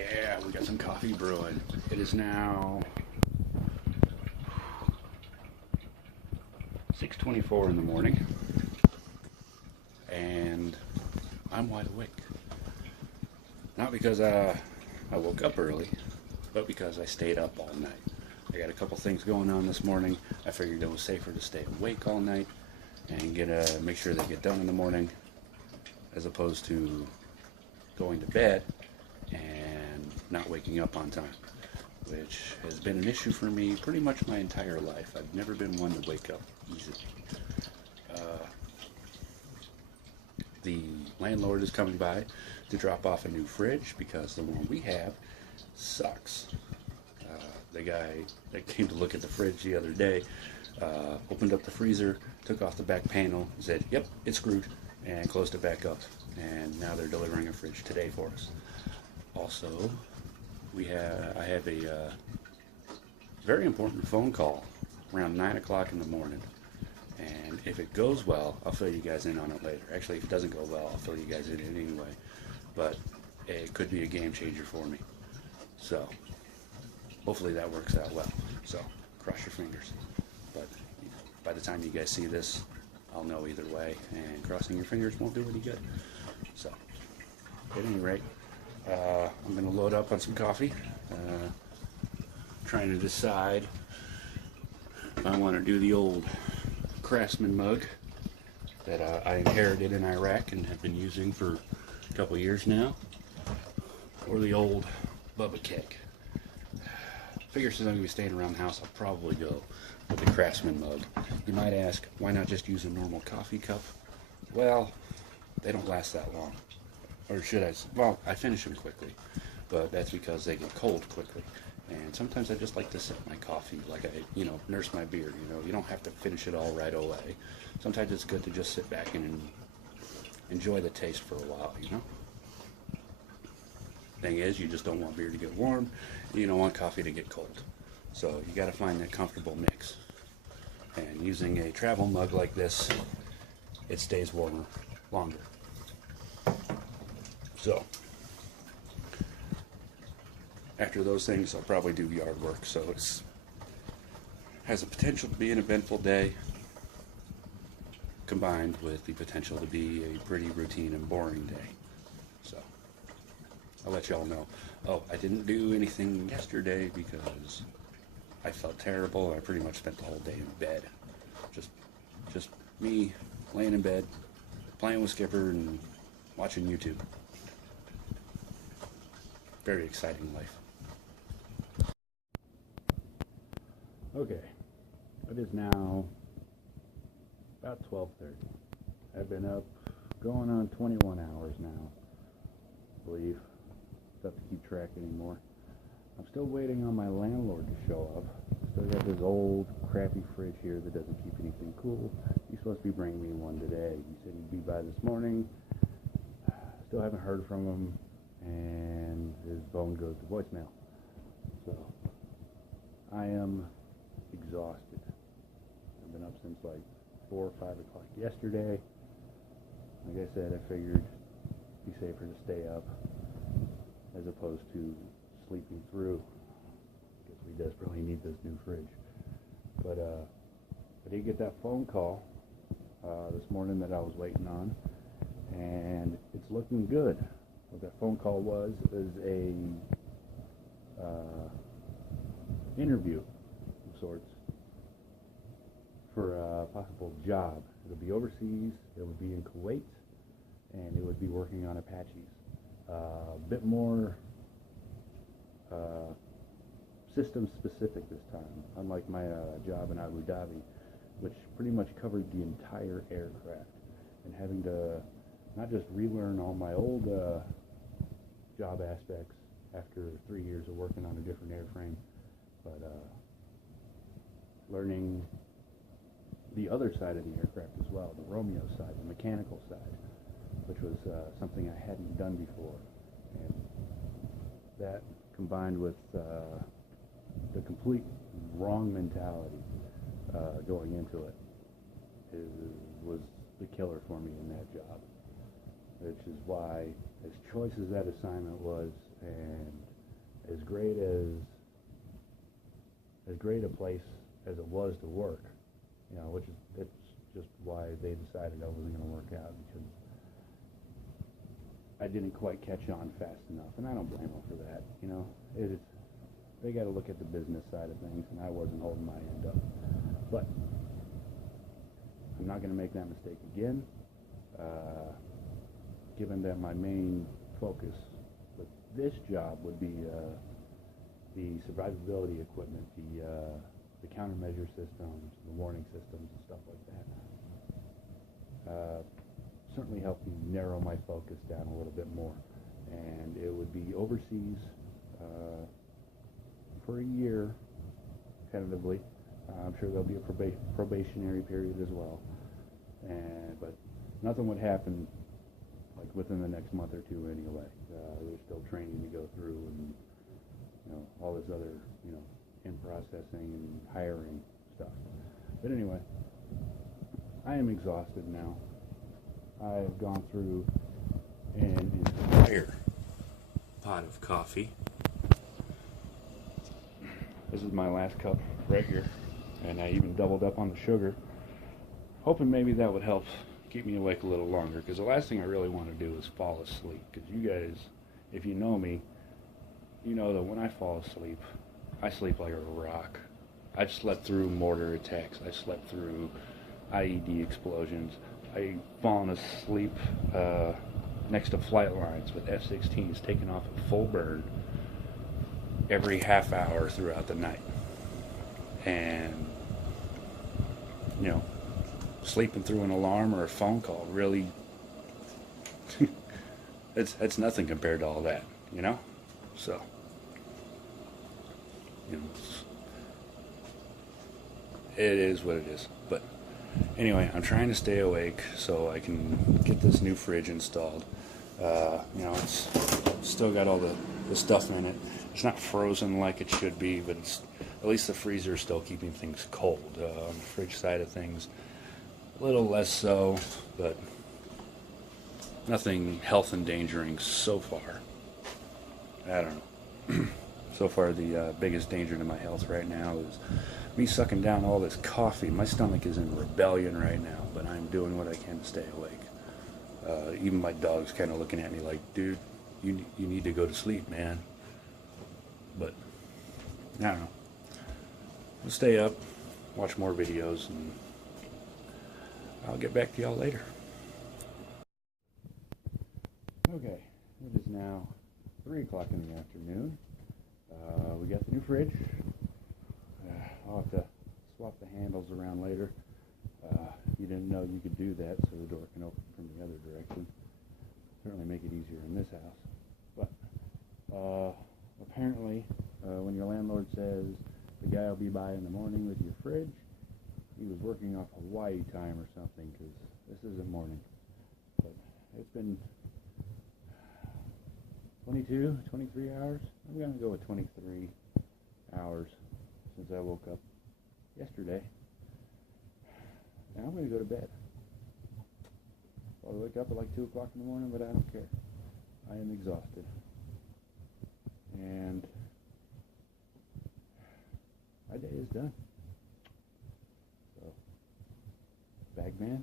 Yeah, we got some coffee brewing. It is now 6:24 in the morning, and I'm wide awake. Not because I woke up early, but because I stayed up all night. I got a couple things going on this morning. I figured it was safer to stay awake all night and make sure they get done in the morning, as opposed to going to bed and not waking up on time, which has been an issue for me pretty much my entire life. I've never been one to wake up easily. The landlord is coming by to drop off a new fridge because the one we have sucks. The guy that came to look at the fridge the other day opened up the freezer, took off the back panel, said, "Yep, it's screwed," and closed it back up. And now they're delivering a fridge today for us. Also, I have a very important phone call around 9 o'clock in the morning. And if it goes well, I'll fill you guys in on it later. Actually, if it doesn't go well, I'll fill you guys in anyway. But it could be a game changer for me. So, hopefully that works out well. So, cross your fingers. But by the time you guys see this, I'll know either way. And crossing your fingers won't do any good. So, at any rate, I'm going to load up on some coffee. Trying to decide if I want to do the old Craftsman mug that I inherited in Iraq and have been using for a couple years now, or the old Bubba keg. Figure since I'm going to be staying around the house, I'll probably go with the Craftsman mug. You might ask, why not just use a normal coffee cup? Well, they don't last that long. Or should I? Well, I finish them quickly, but that's because they get cold quickly. And sometimes I just like to sip my coffee, like I, nurse my beer. You don't have to finish it all right away. Sometimes it's good to just sit back and enjoy the taste for a while. Thing is, you just don't want beer to get warm, and you don't want coffee to get cold. So you got to find that comfortable mix. And using a travel mug like this, it stays warmer longer. So, after those things, I'll probably do yard work. So it has the potential to be an eventful day, combined with the potential to be a pretty routine and boring day. So, I'll let y'all know. Oh, I didn't do anything yesterday because I felt terrible. I pretty much spent the whole day in bed. Just me laying in bed, playing with Skipper and watching YouTube. Very exciting life. Okay, it is now about 12:30. I've been up going on 21 hours now, I believe. Tough to keep track anymore. I'm still waiting on my landlord to show up. Still got this old crappy fridge here that doesn't keep anything cool. He's supposed to be bringing me one today. He said he'd be by this morning. Still haven't heard from him, and his phone goes to voicemail. So I am exhausted. I've been up since like 4 or 5 o'clock yesterday. Like I said, I figured it'd be safer to stay up as opposed to sleeping through, because we desperately need this new fridge. But I did get that phone call this morning that I was waiting on, and it's looking good. What that phone call was a interview of sorts for a possible job. It'll be overseas, it would be in Kuwait, and it would be working on Apaches. A bit more system specific this time, unlike my job in Abu Dhabi, which pretty much covered the entire aircraft, and having to not just relearn all my old job aspects after 3 years of working on a different airframe, but learning the other side of the aircraft as well, the Romeo side, the mechanical side, which was something I hadn't done before. And that, combined with the complete wrong mentality going into it, was the killer for me in that job. Which is why, as choice as that assignment was, and as great a place as it was to work, which is that's just why they decided I wasn't going to work out, because I didn't quite catch on fast enough, and I don't blame them for that. They got to look at the business side of things, and I wasn't holding my end up. But I'm not going to make that mistake again, given that my main focus with this job would be the survivability equipment, the countermeasure systems, the warning systems, and stuff like that. Certainly helped me narrow my focus down a little bit more, and it would be overseas for a year, tentatively. I'm sure there'll be a probationary period as well, but nothing would happen like within the next month or two anyway. There's still training to go through, and all this other in processing and hiring stuff. But anyway, I am exhausted now. I have gone through an entire pot of coffee. This is my last cup right here, and I even doubled up on the sugar, hoping maybe that would help keep me awake a little longer, because the last thing I really want to do is fall asleep, because you guys, if you know me, you know that when I fall asleep, I sleep like a rock. I've slept through mortar attacks. I slept through IED explosions. I've fallen asleep next to flight lines with F-16s taking off at full burn every half hour throughout the night. And, sleeping through an alarm or a phone call really, it's nothing compared to all that, So, it is what it is. But anyway, I'm trying to stay awake so I can get this new fridge installed. It's still got all the stuff in it. It's not frozen like it should be, but at least the freezer is still keeping things cold. On the fridge side of things, a little less so, but nothing health endangering so far. I don't know. So far, the biggest danger to my health right now is me sucking down all this coffee. My stomach is in rebellion right now, but I'm doing what I can to stay awake. Even my dog's kind of looking at me like, dude, you need to go to sleep, man. But I don't know. I'll stay up, watch more videos, and I'll get back to y'all later. Okay, it is now 3 o'clock in the afternoon. We got the new fridge. I'll have to swap the handles around later. You didn't know you could do that, so the door can open from the other direction. Certainly make it easier in this house. But apparently, when your landlord says the guy will be by in the morning with your fridge, he was working off Hawaii time or something, because this isn't morning. But it's been 22, 23 hours. I'm going to go with 23 hours since I woke up yesterday. And I'm going to go to bed. I'll wake up at like 2 o'clock in the morning, but I don't care. I am exhausted. And my day is done. So, BagMan.